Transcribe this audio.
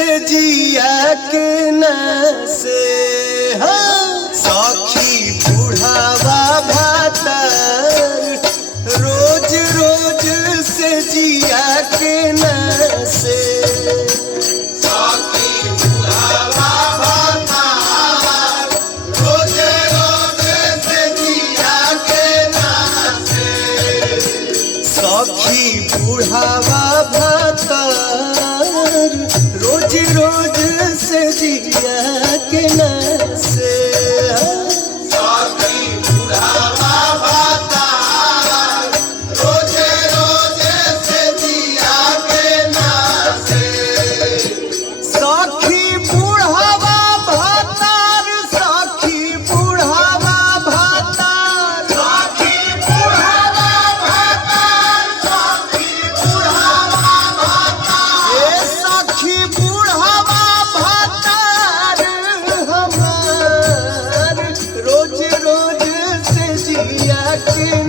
से जिया के न से सखी बुढ़ावा भातर रोज रोज से जिया के न से सखी बुढ़ावा भातर रोज रोज से जिया के न से सखी बुढ़ावा भातर रोज रोज से जिया के न से सखी बुढ़ावा भातर सखी बुढ़ावा भातर सखी बुढ़ावा सखी बुढ़ावा भातर हमार रोज रोज से जिया के